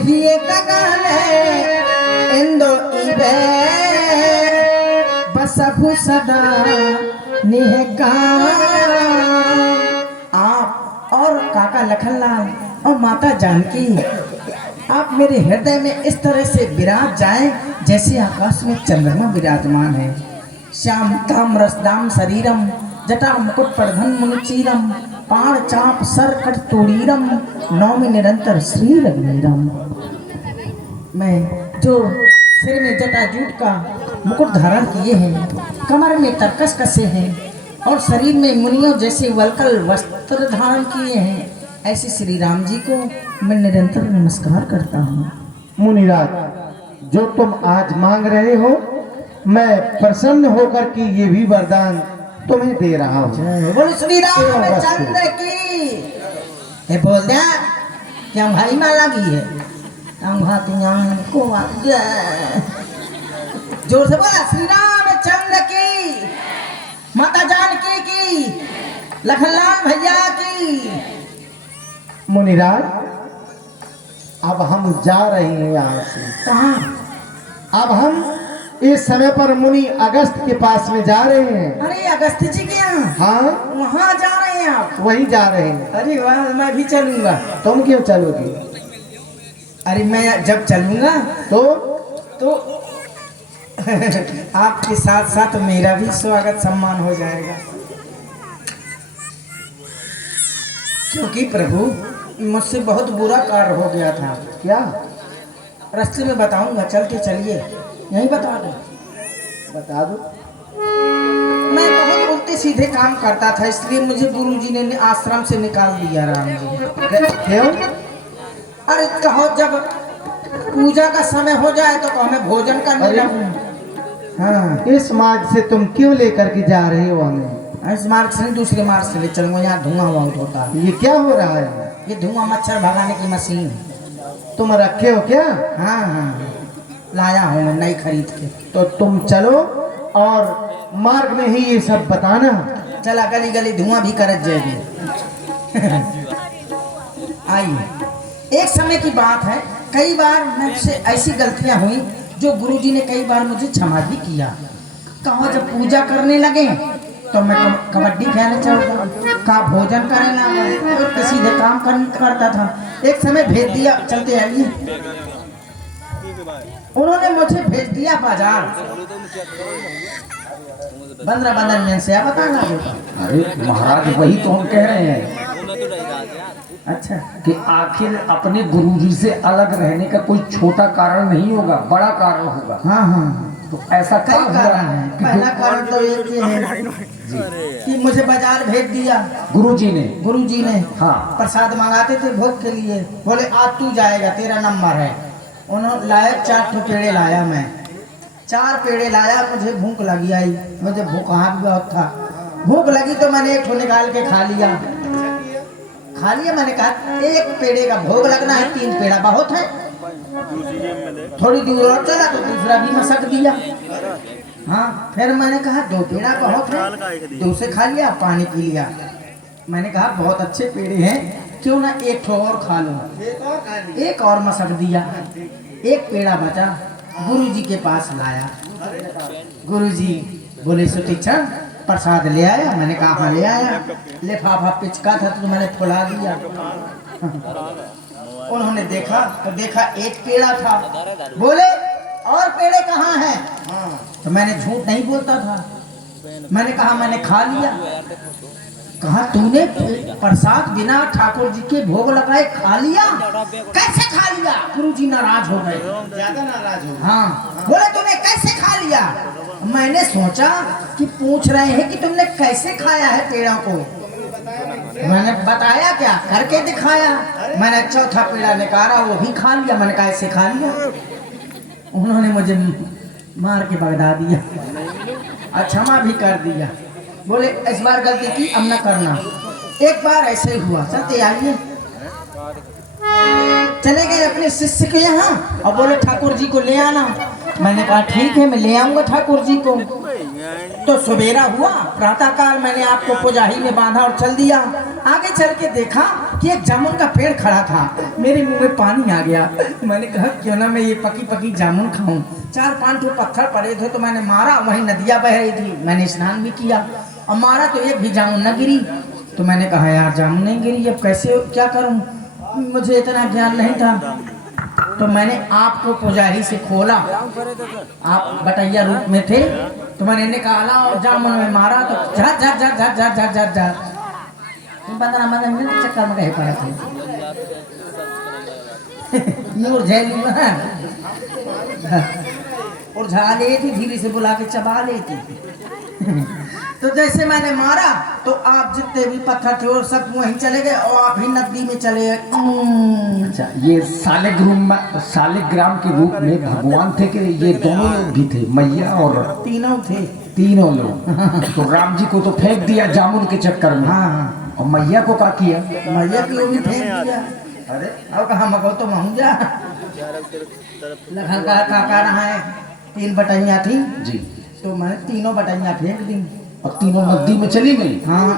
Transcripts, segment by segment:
हिए कगाले इंदो इबे बसफु सदा निहका। आप और काका लखनलाल और माता जानकी आप मेरे हृदय में इस तरह से विराज जाएं जैसे आकाश में चंद्रमा विराजमान है। श्याम धाम रसदाम शरीरम जटा मुकुट प्रधन मुनिचीरम पाण चाप सर कट तोड़ीरम नौमी निरंतर श्री रघुवीरम। मैं जो सिर में जटा जूट का मुकुट धारण किए हैं, कमर में तरकस कसे हैं और शरीर में मुनियों जैसे वलकल वस्त्र धारण किए हैं, ऐसे श्री राम जी को मैं निरंतर नमस्कार करता हूँ। मुनिराज, जो तुम आज मांग रहे हो मैं प्रसन्न होकर के ये भी वरदान तुम्हें दे रहा हूँ। बोलो श्री रामचंद्र की। ये बोल दे क्या भाई माला की है को जोर से बोला श्री रामचंद्र की, माता जानकी की, लखनलाल भैया की। मुनिराज, अब हम जा रहे हैं यहाँ से। कहाँ? अब हम इस समय पर मुनि अगस्त के पास में जा रहे हैं। अरे अगस्त जी के यहाँ? हाँ, वहाँ जा रहे हैं आप? वहीं जा रहे हैं। अरे वाह, मैं भी चलूंगा। तुम क्यों चलोगी? अरे मैं जब चलूंगा तो आपके साथ साथ मेरा भी स्वागत सम्मान हो जाएगा, क्योंकि प्रभु मुझसे बहुत बुरा कार्य हो गया था। क्या? रास्ते में बताऊंगा, चलते चलिए यही बता दो। बता दो। मैं बहुत उल्टे सीधे काम करता था, इसलिए मुझे गुरुजी ने आश्रम से निकाल दिया। राम जी क्यों? अरे कहो जब पूजा का समय हो जाए तो कहो मैं भोजन करने लगूं। हाँ, इस मार्ग से तुम क्यों लेकर के जा रहे हो हमें? इस मार्ग से नहीं, दूसरे मार्ग से ले चलूंगा। यहाँ धुआं बहुत होता है। ये क्या हो रहा है? ये धुआं मच्छर भगाने की मशीन। तुम रखे हो क्या? हाँ हाँ, लाया हूँ मैं नई खरीद के। तो तुम चलो और मार्ग में ही ये सब बताना। चला गली गली धुआं भी करत जाएगी। आइए, एक समय की बात है, कई बार मुझसे ऐसी गलतियां हुई जो गुरुजी ने कई बार मुझे क्षमा भी किया। कहो जब पूजा करने लगे तो मैं कबड्डी खेलने चल गया, का भोजन करने लगा और किसी से काम करता था। एक समय भेज दिया, चलते आइए, उन्होंने मुझे भेज दिया बाजार। 15 दिन से बताना होगा। अरे महाराज, वही तो हम कह रहे हैं। अच्छा, कि आखिर अपने गुरुजी से अलग रहने का कोई छोटा कारण नहीं होगा, बड़ा कारण होगा। हाँ हाँ, तो ऐसा कई कारण है। पहला कारण तो एक ये है कि मुझे बाजार भेज दिया गुरुजी ने। हाँ, प्रसाद मंगाते थे भोग के लिए, बोले आज तू जाएगा, तेरा नंबर है। उन्होंने लाया 4 पेड़े लाया, मैं 4 पेड़े लाया। मुझे भूख लगी आई, मुझे भूख हाँ भी बहुत था। भूख लगी तो मैंने एक निकाल के खा लिया। मैंने कहा एक पेड़े का भोग लगना है, 3 पेड़ा बहुत है। थोड़ी दूर और चला तो दूसरा भी मसक दिया। हाँ, फिर मैंने कहा 2 पेड़ा बहुत है, 2 से खा लिया, पानी पी लिया। मैंने कहा बहुत अच्छे पेड़े हैं, क्यों ना एक और खा लूं। एक और मसक दिया, 1 पेड़ा बचा, गुरुजी के पास लाया। गुरुजी बोले सुतीक्षा प्रसाद ले आया? मैंने कहा हाँ ले आया। लिफाफा पिचका था तो मैंने फुला दिया। उन्होंने देखा तो देखा 1 पेड़ा था। बोले और पेड़े कहाँ हैं? तो मैंने झूठ नहीं बोलता था, मैंने कहा मैंने खा लिया। कहा तूने प्रसाद बिना ठाकुर जी के भोग लगाए खा लिया? कैसे खा लिया? गुरुजी नाराज हो गए, ज्यादा नाराज हो। हाँ, बोले तूने कैसे खा लिया? मैंने सोचा कि पूछ रहे हैं कि तुमने कैसे खाया है पेड़ों को। मैंने बताया क्या, करके दिखाया। मैंने चौथा पेड़ा निकाला, वो भी खा लिया। मैंने कहा ऐसे खा लिया? उन्होंने मुझे मार के भगा दिया और क्षमा भी कर दिया। बोले इस बार गलती की, अब न करना। एक बार ऐसे ही हुआ, चलते आइए। चले गए अपने शिष्य के यहाँ और बोले ठाकुर जी को ले आना। मैंने कहा ठीक है, मैं ले आऊंगा ठाकुर जी को। तो सवेरा हुआ, प्रातः काल मैंने आपको पुजाही में बांधा और चल दिया। आगे चल के देखा कि एक जामुन का पेड़ खड़ा था। मेरे मुंह में पानी आ गया। मैंने कहा क्यों ना मैं ये पकी पकी जामुन खाऊं। 4-5 ठो पत्थर पड़े थे तो मैंने मारा, वहीं नदियाँ बह रही थी, मैंने स्नान भी किया और मारा तो एक भी जामुन न गिरी। तो मैंने कहा यार जामुन नहीं गिरी, अब कैसे क्या करूं, मुझे इतना ज्ञान नहीं था। तो मैंने आपको पुजारी से खोला, आप बटैया रूप में थे, तो मैंने निकाला और जामुन में मारा तो झट झट झट झट झट झट झट झट 15 मिनट के चक्कर में कहीं पड़ा था। नूर झेली और झा लेती, धीरे से बुला के चबा लेती। तो जैसे मैंने मारा तो आप जितने भी पत्थर थे और सब वहीं चले गए और आप ही नदी में चले गए। अच्छा, ये सालिग्राम के रूप में भगवान थे कि ये दोनों लोग भी थे, मैया और तीनों थे, तीनों लोग। तो राम जी को तो फेंक दिया जामुन के चक्कर में। हाँ, और मैया को क्या किया? मैया की भी फेंक दिया। अरे अब कहा मको तो महू जा लखन का काका रहा है, 3 बटाइयाँ थी जी, तो मैंने तीनों बटाइयाँ फेंक दी और तीनों नदी में चली गई। हाँ।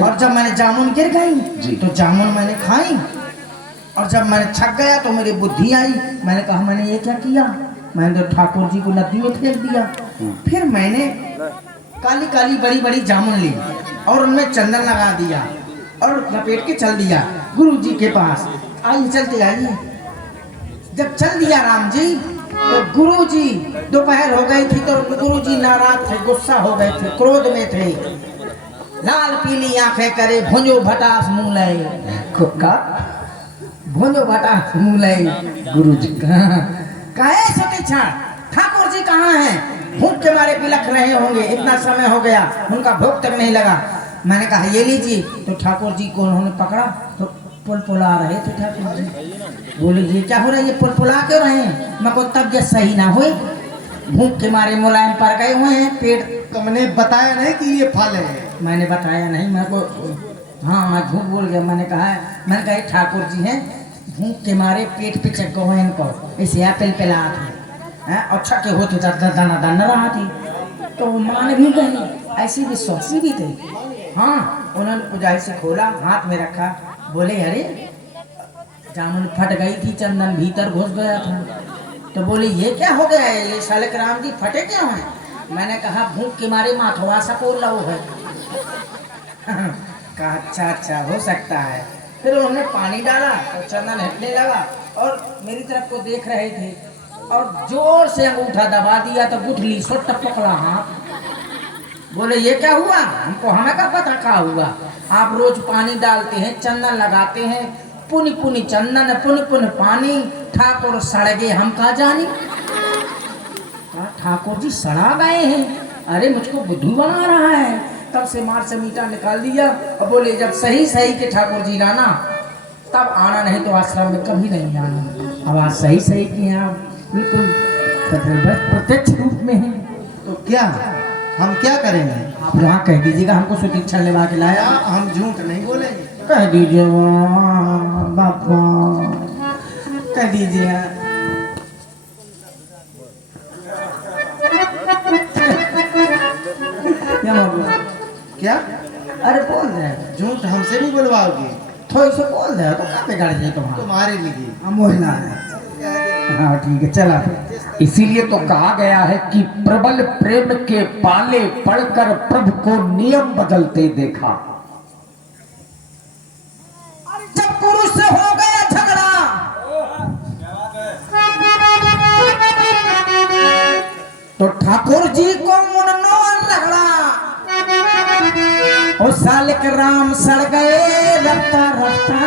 और जब मैंने जामुन गिर गई जी। तो जामुन मैंने खाई और जब मैंने छक गया तो मेरी बुद्धि आई। मैंने कहा मैंने ये क्या किया, मैंने तो ठाकुर जी को नदी में फेंक दिया। फिर मैंने काली काली बड़ी बड़ी जामुन ली और उनमें चंदन लगा दिया और लपेट के चल दिया गुरु जी के पास। आइए चलते आइए। जब चल दिया राम जी तो गुरु जी, दोपहर हो गई थी तो गुरु जी नाराज थे, गुस्सा हो गए थे, क्रोध में थे। लाल पीली आंखें करे भुंजो भटास मुंह लाए, का भुंजो भटास मुंह लाए। गुरु जी कहे सोते छाड़ ठाकुर जी कहाँ हैं, भूख के मारे बिलख रहे होंगे, इतना समय हो गया उनका भूख तक नहीं लगा। मैंने कहा ये लीजिए, तो ठाकुर जी को उन्होंने पकड़ा तो पुलपुला रहे थे ठाकुर जी। बोले ये क्या हो रहा है, ये पुलपुला क्यों रहे हैं? मैं को तबीयत सही ना हुई, भूख के मारे मुलायम पड़ गए हुए हैं पेट। तुमने बताया नहीं कि ये फल है? मैंने बताया नहीं, मेरे को हाँ मैं झूठ बोल गया। मैंने कहा ठाकुर जी हैं, भूख के मारे पेट पे चक्कर हुए इनको, इसे एप्पल पिला थे और छके होते दाना दाना रहा थी तो मान भी गई, ऐसी विश्वासी भी थे। हाँ, उन्होंने पुजारी से खोला, हाथ में रखा, बोले अरे जामुन फट गई थी, चंदन भीतर घुस गया था। तो बोले ये क्या हो गया है, ये सालिग्राम जी फटे क्यों हैं? मैंने कहा भूख के मारे माथवा सपोर लो है। कहा अच्छा हो सकता है। फिर उन्होंने पानी डाला और चंदन हटने लगा और मेरी तरफ को देख रहे थे और जोर से अंगूठा दबा दिया तो गुठली सुट पकड़ा हाथ। बोले ये क्या हुआ, हमको हमें क्या पता क्या हुआ, आप रोज पानी डालते हैं, चंदन लगाते हैं, पुनि पुनि चंदन पुनि पुनि पानी, ठाकुर सड़ गए हम कहा जानी। ठाकुर जी सड़ा गए हैं, अरे मुझको बुद्धू बना रहा है। तब से मार से मीठा निकाल दिया और बोले जब सही सही के ठाकुर जी लाना तब आना, नहीं तो आश्रम में कभी नहीं आना। अब आज सही सही की हैं आप, बिल्कुल प्रत्यक्ष रूप में हैं। तो क्या हम क्या करेंगे? आप वहाँ कह दीजिएगा हमको सुदीक्षा लेवा के लाया। हम झूठ नहीं बोलेंगे। कह दीजिए बापा, कह दीजिए। क्या? अरे बोल दे, झूठ हमसे भी बोलवाओगे? थोड़ी से बोल दे तो क्या बिगाड़ जाए तुम्हारा? तुम्हारे लिए हम बोलना है। हाँ ठीक है चला। इसीलिए तो कहा गया है कि प्रबल प्रेम के पाले पड़कर प्रभु को नियम बदलते देखा। जब पुरुष से हो गया झगड़ा तो ठाकुर जी को मुन्नो लगड़ा, और सालिक राम सड़ गए रफ्ता रफ्ता।